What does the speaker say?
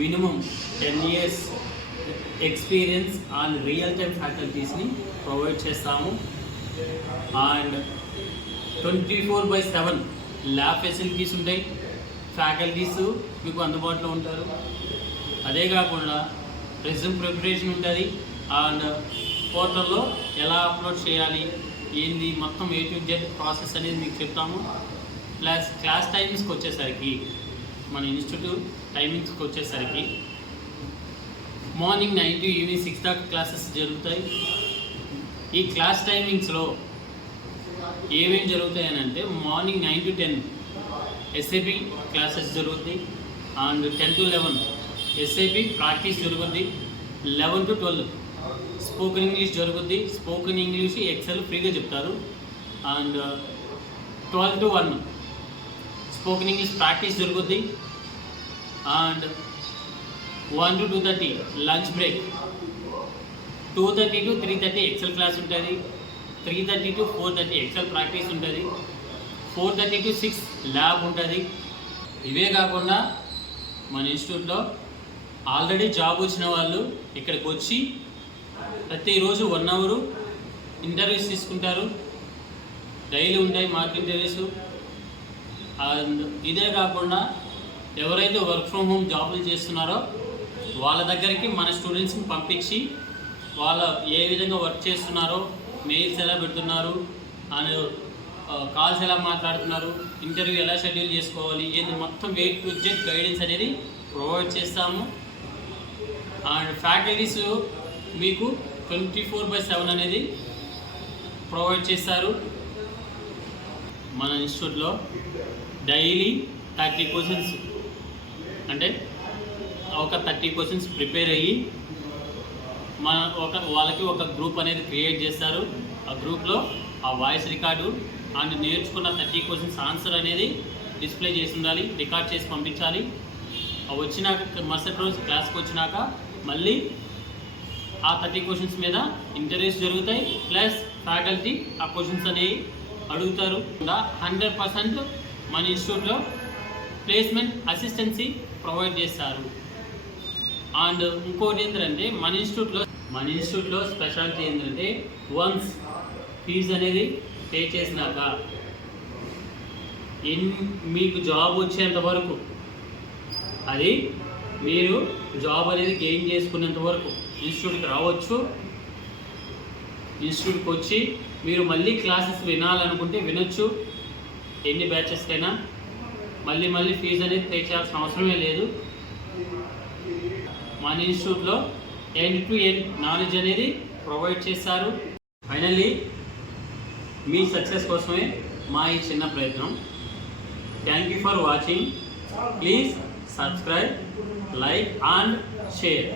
Minimum 10 years experience on real time ఫ్యాకల్టీస్ని provide చేస్తాము. And 24/7 lab facilities ఉంటాయి. Faculties మీకు అందుబాటులో ఉంటారు. అదే కాకుండా రెజ్యూమ్ ప్రిపరేషన్ ఉంటుంది. అండ్ పోర్టల్లో ఎలా అప్లోడ్ చేయాలి ఏంది మొత్తం A to Z ప్రాసెస్ అనేది మీకు చెప్తాము. ప్లస్ క్లాస్ టైమింగ్స్కి వచ్చేసరికి మన ఇన్స్టిట్యూట్ టైమింగ్స్కి వచ్చేసరికి మార్నింగ్ 9 to ఈవినింగ్ 6 దాకా క్లాసెస్ జరుగుతాయి. ఈ క్లాస్ టైమింగ్స్లో ఏమేమి జరుగుతాయి అని అంటే మార్నింగ్ 9 to 10 SAP క్లాసెస్ జరుగుతాయి. అండ్ 10 to 11 SAP ప్రాక్టీస్ జరుగుద్ది. 11 to 12 స్పోకెన్ ఇంగ్లీష్ జరుగుద్ది. స్పోకెన్ ఇంగ్లీష్ ఎక్సెల్ ఫ్రీగా చెప్తారు. And 12 to 1 spoken English practice జరుగుద్ది. And 1 to 2:30 lunch break. 2:30 to 3:30 Excel class ఉంటుంది. 3:30 to 4:30 ఎక్సెల్ ప్రాక్టీస్ ఉంటుంది. 4:30 to 6 ల్యాబ్ ఉంటుంది. ఇవే కాకుండా మన ఇన్స్టిట్యూట్లో ఆల్రెడీ జాబ్ వచ్చిన వాళ్ళు ఇక్కడికి వచ్చి ప్రతిరోజు 1 hour ఇంటర్వ్యూస్ తీసుకుంటారు. డైలీ ఉంటాయి మార్క్ ఇంటర్వ్యూస్. అండ్ ఇదే కాకుండా ఎవరైతే వర్క్ ఫ్రమ్ హోమ్ జాబులు చేస్తున్నారో వాళ్ళ దగ్గరికి మన స్టూడెంట్స్ని పంపించి వాళ్ళ ఏ విధంగా వర్క్ చేస్తున్నారో, మెయిల్స్ ఎలా పెడుతున్నారు, అండ్ కాల్స్ ఎలా మాట్లాడుతున్నారు, ఇంటర్వ్యూ ఎలా షెడ్యూల్ చేసుకోవాలి, ఏంది మొత్తం A to Z గైడెన్స్ అనేది ప్రొవైడ్ చేస్తాము. అండ్ ఫ్యాకల్టీస్ మీకు 24/7 అనేది ప్రొవైడ్ చేస్తారు. మన ఇన్స్టిట్యూట్లో డైలీ 30 క్వశ్చన్స్ అంటే ఒక 30 క్వశ్చన్స్ ప్రిపేర్ అయ్యి వాళ్ళకి ఒక గ్రూప్ అనేది క్రియేట్ చేస్తారు. ఆ గ్రూప్లో ఆ వాయిస్ రికార్డు అండ్ నేర్చుకున్న 30 క్వశ్చన్స్ ఆన్సర్ అనేది డిస్ప్లే చేసి ఉండాలి. రికార్డ్ చేసి పంపించాలి. వచ్చినాక మరుసటి రోజు క్లాస్కి వచ్చినాక మళ్ళీ ఆ 30 క్వశ్చన్స్ మీద ఇంటర్వ్యూస్ జరుగుతాయి. ప్లస్ ఫ్యాకల్టీ ఆ క్వశ్చన్స్ అనేవి అడుగుతారు. 100% మన ఇన్స్టిట్యూట్లో ప్లేస్మెంట్ అసిస్టెన్సీ ప్రొవైడ్ చేస్తారు. అండ్ ఇంకోటి ఏంటంటే మన ఇన్స్టిట్యూట్లో స్పెషాలిటీ ఏంటంటే వన్స్ ఫీజు అనేది పే చేసినాక మీకు జాబ్ వచ్చేంత వరకు, అది మీరు జాబ్ అనేది గెయిన్ చేసుకునేంత వరకు ఇన్స్టిట్యూట్కి రావచ్చు. ఇన్స్టిట్యూట్కి వచ్చి మీరు మళ్ళీ క్లాసెస్ వినాలనుకుంటే వినొచ్చు. ఎన్ని బ్యాచెస్కైనా మళ్ళీ ఫీజు అనేది పే చేయాల్సిన అవసరమే లేదు. మన ఇన్స్టిట్యూట్లో ఎండ్ టు ఎండ్ నాలెడ్జ్ అనేది ప్రొవైడ్ చేస్తారు. ఫైనల్లీ మీ సక్సెస్ కోసమే మా ఈ చిన్న ప్రయత్నం. Thank you for watching. Please subscribe, like and share.